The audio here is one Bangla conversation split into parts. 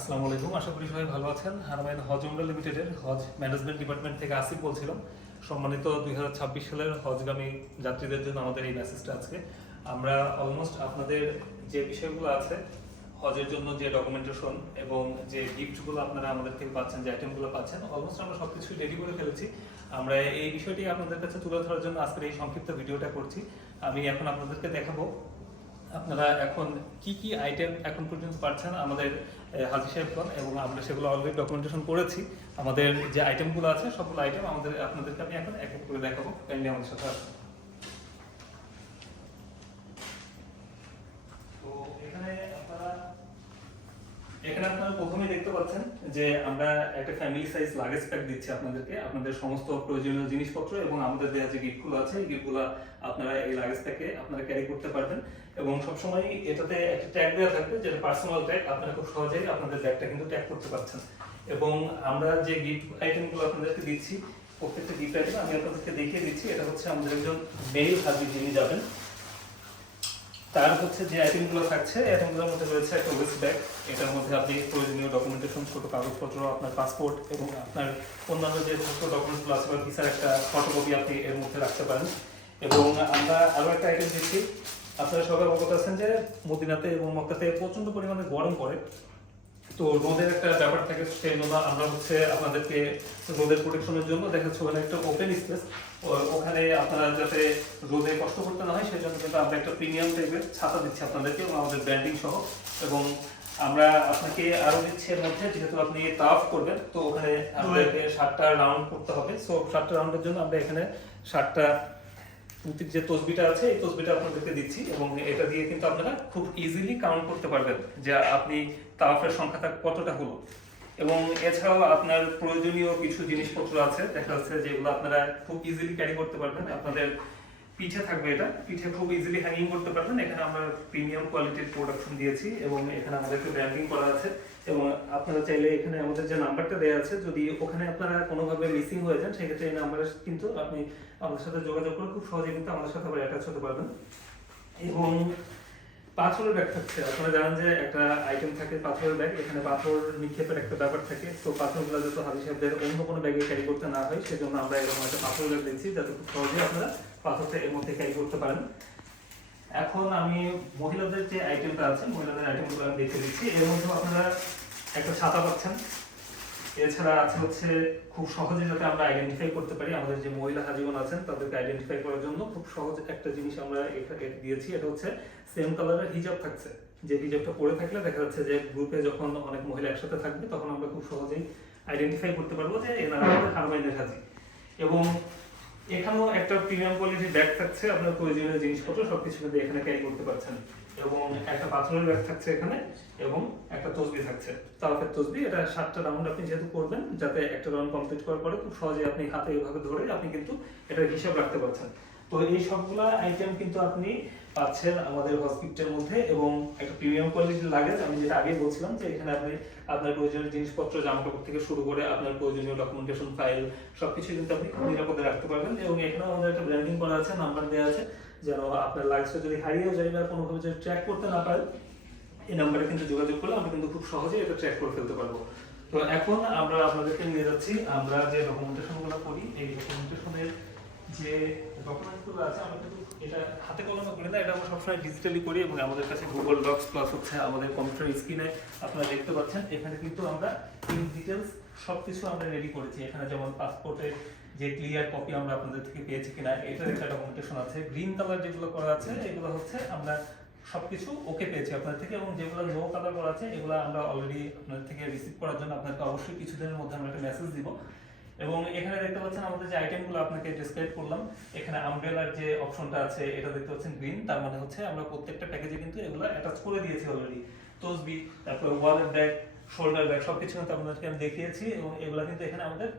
আসসালামু আলাইকুম, আশা করি সবাই ভালো আছেন। হারমাইন হজ উমরা লিমিটেডের হজ ম্যানেজমেন্ট ডিপার্টমেন্ট থেকে আসিফ বলছিলাম। সম্মানিত 2026 সালের হজগামী যাত্রীদের জন্য আমাদের এই মেসেজটা আজকে আমরা অলমোস্ট আপনাদের যে বিষয়গুলো আছে হজের জন্য যে ডকুমেন্টেশন এবং যে গিফটগুলো আপনারা আমাদের থেকে পাচ্ছেন, যে আইটেমগুলো পাচ্ছেন, অলমোস্ট আমরা সবকিছু রেডি করে ফেলেছি। আমরা এই বিষয়টি আপনাদের কাছে তুলে ধরার জন্য আজকের এই সংক্ষিপ্ত ভিডিওটা করছি। আমি এখন আপনাদেরকে দেখাবো আপনারা এখন কি কি আইটেম এখন পর্যন্ত পাচ্ছেন আমাদের হাজি সাহেবগণ, এবং আমরা সেগুলো অলরেডি ডকুমেন্টেশন করেছি। আমাদের যে আইটেমগুলো আছে সবগুলো আইটেম আপনাদেরকে আমি এখন এক এক করে দেখাবো। কাইন্ডলি আমাদের সাথে আসুন। তো এখানে আপনারা প্রথমেই দেখতে পাচ্ছেন যে আমরা একটা ফ্যামিলি সাইজ লাগেজ প্যাক দিচ্ছি আপনাদেরকে। আপনাদের সমস্ত প্রয়োজনীয় জিনিসপত্র এবং আমাদের দেওয়া যে গিফটগুলো আছে এই গিফটগুলো আপনারা এই লাগেজ প্যাকে আপনারা ক্যারি করতে পারবেন। এবং সবসময় এটাতে একটা ট্যাগ দেওয়া থাকবে, যেটা পার্সোনাল ট্যাগ। আপনারা খুব সহজেই আপনাদের ব্যাগটা কিন্তু ট্যাগ করতে পারছেন। এবং আমরা যে গিফট আইটেমগুলো আপনাদেরকে দিচ্ছি, প্রত্যেকটা গিফট আইটেম আমি আপনাদেরকে দেখিয়ে দিচ্ছি। এটা হচ্ছে আমাদের একজন মেল হাজি যিনি যাবেন, তার হচ্ছে যে আইটেমগুলো থাকছে, আইটেমগুলোর মধ্যে রয়েছে একটা ওয়েস্ট ব্যাগ। এটার মধ্যে আপনি প্রয়োজনীয় ডকুমেন্টেশন, ছোট কাগজপত্র, আপনার পাসপোর্ট এবং আপনার অন্যান্য যে ছোট ডকুমেন্টসগুলো আছে বা ভিসার একটা ফটোকপি আপনি এর মধ্যে রাখতে পারেন। এবং আমরা আরও একটা আইটেম দিচ্ছি। আপনারা সবাই অবগত আছেন যে মদিনাতে এবং মক্কাতে প্রচন্ড পরিমাণে গরম পড়ে, তো রোদের একটা ব্যাপার থাকে। সেই জন্য আমরা হচ্ছে আপনাদেরকে রোদের প্রোটেকশনের জন্য দেখাচ্ছি ওখানে একটা ওপেন স্পেস, ওখানে আপনারা যাতে রোদে কষ্ট করতে না হয় সেই জন্য কিন্তু আমরা একটা প্রিমিয়াম টাইপের ছাতা দিচ্ছি আপনাদেরকে, এবং আমাদের ব্র্যান্ডিং সহ। এবং আমরা আপনাকে আরো দিচ্ছি এর মধ্যে, যেহেতু আপনি তাওয়াফ করবেন তো ওখানে আপনাদেরকে 7টা রাউন্ড করতে হবে। সো 7টা রাউন্ডের জন্য আমরা এখানে 7টা যে তসবিটা আছে এই তসবিটা আপনাদেরকে দিচ্ছি, এবং এটা দিয়ে কিন্তু আপনারা খুব ইজিলি কাউন্ট করতে পারবেন যে আপনি তাওয়াফের সংখ্যাটা কতটা হলো। এবং এছাড়াও আপনার প্রয়োজনীয় কিছু জিনিসপত্র আছে দেখা যাচ্ছে যেগুলো আপনারা খুব ইজিলি ক্যারি করতে পারবেন। আপনাদের পিঠে থাকবে, এটা পিঠে খুব ইজিলি হ্যাঙ্গিং করতে পারবেন। এখানে আমরা প্রিমিয়াম কোয়ালিটির প্রোডাকশন দিয়েছি এবং এখানে আমাদেরকে ব্র্যান্ডিং করা আছে। এবং আপনারা চাইলে এখানে আমাদের যে নাম্বারটা দেওয়া আছে, যদি ওখানে আপনারা কোনোভাবে মিসিং হয়ে যান সেক্ষেত্রে এই নাম্বারে কিন্তু আপনি আমাদের সাথে যোগাযোগ করে খুব সহজে কিন্তু আমাদের সাথে আবার অ্যাটাচ হতে পারবেন। এবং পাথরের ব্যাগ থাকছে। আপনারা জানেন যে একটা আইটেম থাকে পাথরের ব্যাগ, এখানে পাথর নিক্ষেপের একটা ব্যাপার থাকে। তো পাথরগুলো যাতে হাজি সাহেবদের অন্য কোনো ব্যাগে ক্যারি করতে না হয় সেজন্য আমরা এরকম একটা পাথরের ব্যাগ দিচ্ছি, যাতে খুব সহজে আপনারা পাথরটা এর মধ্যে ক্যারি করতে পারেন। এখন আমি মহিলাদের যে আইটেমটা আছে, মহিলাদের আইটেমগুলো আমি দেখে দিচ্ছি। এর মধ্যে আপনারা একটা ছাতা পাচ্ছেন। এছাড়া আছে হচ্ছে খুব সহজে যাতে আমরা আইডেন্টিফাই করতে পারি আমাদের যে মহিলা হাজিগণ আছেন তাদেরকে আইডেন্টিফাই করার জন্য খুব সহজ একটা জিনিস আমরা এখানে দিয়েছি। এটা হচ্ছে সেম কালারের হিজাব থাকছে, যে হিজাবটা পরে থাকলে দেখা যাচ্ছে যে গ্রুপে যখন অনেক মহিলা একসাথে থাকবে তখন আমরা খুব সহজেই আইডেন্টিফাই করতে পারবো যে এনারা আমাদের হারমাইনের হাজি। এবং এখানেও একটা প্রিমিয়াম কোয়ালিটির ব্যাগ থাকছে, আপনার প্রয়োজনীয় জিনিসপত্র সবকিছু কিন্তু এখানে ক্যারি করতে পারছেন। এবং একটা পাথরের ব্যাগ থাকছে এখানে, এবং একটা তসবি থাকছে, তাওয়াফের তসবি। এটা 7টা রাউন্ড আপনি যেহেতু করবেন, যাতে একটা রাউন্ড কমপ্লিট করার পরে খুব সহজে আপনি হাতে এভাবে ধরে আপনি কিন্তু এটার হিসাব রাখতে পারছেন। তো এই সবগুলা আইটেম কিন্তু আপনি পাচ্ছেন আমাদের হসপিটালের মধ্যে। এবং একটা প্রিমিয়াম কোয়ালিটির লাগেজ, আমি যেটা আগে বলছিলাম যে এখানে আপনি আপনার প্রয়োজনীয় জিনিসপত্র, জামাকাপড় থেকে শুরু করে আপনার প্রয়োজনীয় ডকুমেন্টেশন ফাইল সবকিছু কিন্তু আপনি খুব নিরাপদে রাখতে পারবেন। এবং এখানেও আমাদের একটা ব্র্যান্ডিং করা আছে, নাম্বার দেওয়া আছে, যেন আপনার লাগেজটা যদি হারিয়ে যায় বা কোনোভাবে যদি ট্র্যাক করতে না পারেন এই নাম্বারে কিন্তু যোগাযোগ করলে আমরা কিন্তু খুব সহজে এটা ট্র্যাক করে ফেলতে পারবো। তো এখন আমরা আপনাদেরকে নিয়ে যাচ্ছি, আমরা যে ডকুমেন্টেশনগুলো করি এই ডকুমেন্টেশনের যে ডকুমেন্টগুলো আছে আমরা কিন্তু এটা হাতে কলমে করি না, এটা আমরা সবসময় ডিজিটালি করি। এবং আমাদের কাছে গুগল ডক্স প্লাস হচ্ছে আমাদের কম্পিউটার স্ক্রিনে আপনারা দেখতে পাচ্ছেন এখানে কিন্তু আমরা ইন ডিটেলস সবকিছু আমরা রেডি করেছি। এখানে যেমন পাসপোর্টের যে ক্লিয়ার কপি আমরা আপনাদের থেকে পেয়েছি কিনা এটার একটা ডকুমেন্টেশন আছে। গ্রিন কালার যেগুলো করা আছে এগুলো হচ্ছে আমরা সবকিছু ওকে পেয়েছি আপনাদের থেকে, এবং যেগুলো নো কালার করা আছে এগুলো আমরা অলরেডি আপনাদের থেকে রিসিভ করার জন্য আপনাকে অবশ্যই কিছুদিনের মধ্যে আমরা একটা মেসেজ দিব। এবং এখানে দেখতে পাচ্ছেন আমাদের যে আইটেমগুলো আপনাকে ডেসক্রাইব করলাম, এখানে আমব্রেলার যে অপশনটা আছে এটা দেখতে পাচ্ছেন গ্রিন, তার মানে হচ্ছে আমরা প্রত্যেকটা প্যাকেজে কিন্তু এগুলো অ্যাটাচ করে দিয়েছি অলরেডি। তসবি, তারপর ওয়ালেট ব্যাগ, শোল্ডার ব্যাগ সবকিছু কিন্তু আপনাদেরকে আমি দেখিয়েছি। এবং এগুলো কিন্তু এখানে আমাদের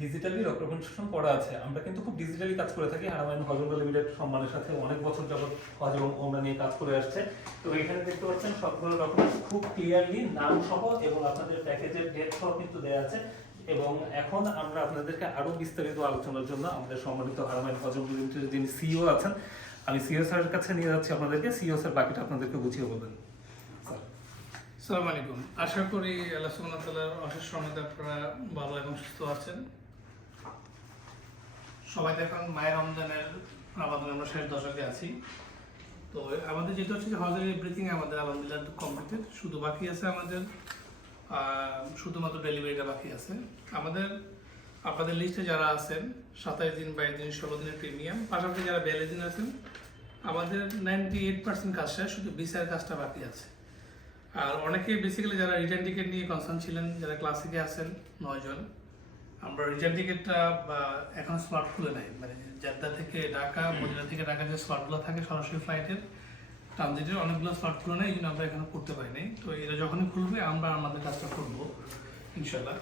ডিজিটালি ডকুমেন্টেশন করা আছে। আমরা কিন্তু খুব ডিজিটালি কাজ করে থাকি। হারমাইন হজ উমরা লিমিটেড সম্মানের সাথে অনেক বছর যাবত হজ এবং ওমরা নিয়ে কাজ করে আসছে। তো এখানে দেখতে পাচ্ছেন সবগুলো ডকুমেন্টস খুব ক্লিয়ারলি নাম সহ এবং আপনাদের প্যাকেজের ডেট সহ কিন্তু দেওয়া আছে। এবং এখন আমরা আপনাদেরকে আরো বিস্তারিত আলোচনার জন্য আমাদের সম্মানিত হারমাইন হজ উমরা লিমিটেডের যিনি সিইও আছেন, আমি সিইও স্যারের কাছে নিয়ে যাচ্ছি আপনাদেরকে। সিইও স্যার বাকিটা আপনাদেরকে বুঝিয়ে বলবেন। আসসালামু আলাইকুম। আশা করি আল্লাহ সুবহানাহু ওয়া তাআলার অশেষ রহমতে আপনারা ভালো এবং সুস্থ আছেন। সবাই তো এখন মায়ের রমজানের আমাদের আমরা শেষ দশকে আছি। তো আমাদের যেটা হচ্ছে যে হজের এভরিথিং আমাদের আলহামদুলিল্লাহ কমপ্লিটেড, শুধু বাকি আছে আমাদের শুধুমাত্র ডেলিভারিটা বাকি আছে। আপনাদের লিস্টে যারা আছেন 27 দিন, 22 দিন, 16 দিনের প্রিমিয়াম, পাশাপাশি যারা 42 দিন আছেন, আমাদের 98% কাজ শেষ, শুধু ভিসার কাজটা বাকি আছে। আর অনেকে বেসিক্যালি যারা রিটার্ন টিকিট নিয়ে কনসার্ন ছিলেন, যারা ক্লাসিকে আছেন 9 জন, আমরা রিটার্ন টিকিটটা এখন স্লট খুলে নাই, মানে জেদ্দা থেকে ঢাকা, মদিনা থেকে ঢাকা যে স্লটগুলো থাকে সরাসরি ফ্লাইটের ট্রানজিটের অনেকগুলো স্লট খুলে নেই, এই জন্য আমরা এখানে করতে পারি নাই। তো এরা যখনই খুলবে আমরা আমাদের কাজটা করবো ইনশাল্লাহ।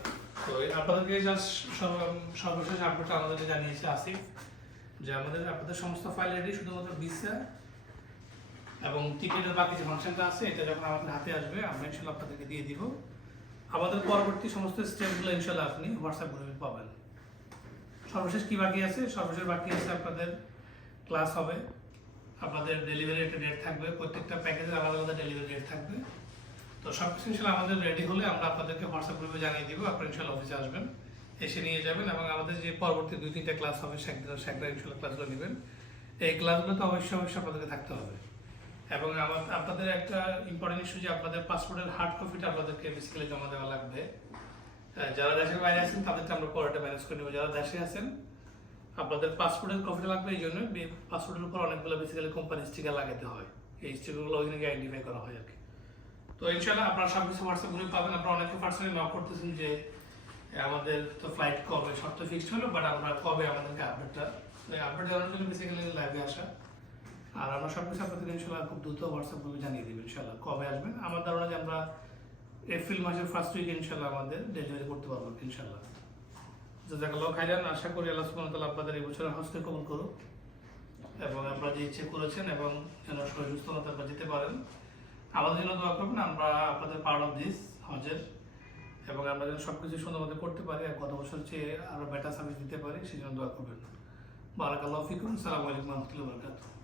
তো আপনাদেরকে জাস্ট সর্বশেষ আপডেটটা আমাদেরকে জানিয়েছে আসিফ যে আপনাদের সমস্ত ফাইল রেডি, শুধুমাত্র ভিসা এবং টিকিটের বাকি যে ফাংশনটা আছে এটা যখন আমাদের হাতে আসবে আমরা ইনশাল্লাহ আপনাদেরকে দিয়ে দিব। আমাদের পরবর্তী সমস্ত স্টেপগুলো ইনশাল্লাহ আপনি হোয়াটসঅ্যাপ গ্রুপে পাবেন। সর্বশেষ কি বাকি আছে? সর্বশেষ বাকি আছে আপনাদের ক্লাস হবে, আপনাদের ডেলিভারি একটা ডেট থাকবে, প্রত্যেকটা প্যাকেজের আলাদা আলাদা ডেলিভারি ডেট থাকবে। তো সব কিছু ইনশাল্লাহ আমাদের রেডি হলে আমরা আপনাদেরকে হোয়াটসঅ্যাপ গ্রুপে জানিয়ে দিব, আপনারা ইনশাল্লাহ অফিসে আসবেন, এসে নিয়ে যাবেন এবং আমাদের যে পরবর্তী 2-3টা ক্লাস হবে সেকটা ইনশাল্লাহ ক্লাসগুলো নেবেন। এই ক্লাসগুলোতে অবশ্যই আপনাদেরকে থাকতে হবে। এবং আপনাদের একটা ইম্পর্টেন্ট ইস্যু যে আপনাদের পাসপোর্টের হার্ড কপিটা আপনাদেরকে বেসিক্যালি জমা দেওয়া লাগবে। যারা দেশের বাইরে আছেন তাদেরকে আমরা পরেটা ম্যানেজ করে নেবো, যারা দেশে আছেন আপনাদের পাসপোর্টের কপিটা লাগবে। এই জন্য পাসপোর্টের উপর অনেকগুলো বেসিক্যালি কোম্পানি স্টিকার লাগাতে হয়, এই স্টিকারগুলো ওইখানে আইডেন্টিফাই করা হয় আর কি। তো ইনশাল্লাহ আপনারা সব কিছু হোয়াটসঅ্যাপ গ্রুপে পাবেন। আপনারা অনেকে পার্সোনালি নক করতেছেন যে আমাদের তো ফ্লাইট কবে, সব তো ফিক্সড হলো, বাট আমরা কবে আমাদেরকে আপডেট জানানোর জন্য বেসিক্যালি লাইভে আসা। আর আমরা সব কিছু আপনাদের ইনশাল্লাহ খুব দ্রুত হোয়াটসঅ্যাপ গ্রুপে জানিয়ে দেবেন ইনশাল্লাহ কবে আসবেন। আমার ধারণা যে আমরা এপ্রিল মাসের ফার্স্ট উইকে ইনশাল্লাহ আমাদের ডেলিভারি করতে পারবো ইনশাল্লাহ। জাযাকাল্লাহু খাইরান। আশা করি আল্লাহ সুবহানাহু ওয়া তাআলা আপনাদের এই বছরের হজকে কবুল করুক এবং আপনারা যে ইচ্ছে করেছেন এবং যেন শরীর সুস্থ মতো আপনারা যেতে পারেন। আমাদের জন্য দোয়া করবেন, আমরা আপনাদের পার্ট অফ দিস হজের, এবং আমরা যেন সব কিছু সুন্দর মতো করতে পারি আর গত বছর চেয়ে আরও বেটার সার্ভিস দিতে পারি, সেই জন্য দোয়া করবেন। বারাকাল্লাহু ফিকুম। আসসালামু আলাইকুম ওয়া রাহমাতুল্লাহি ওয়া বারাকাতুহু।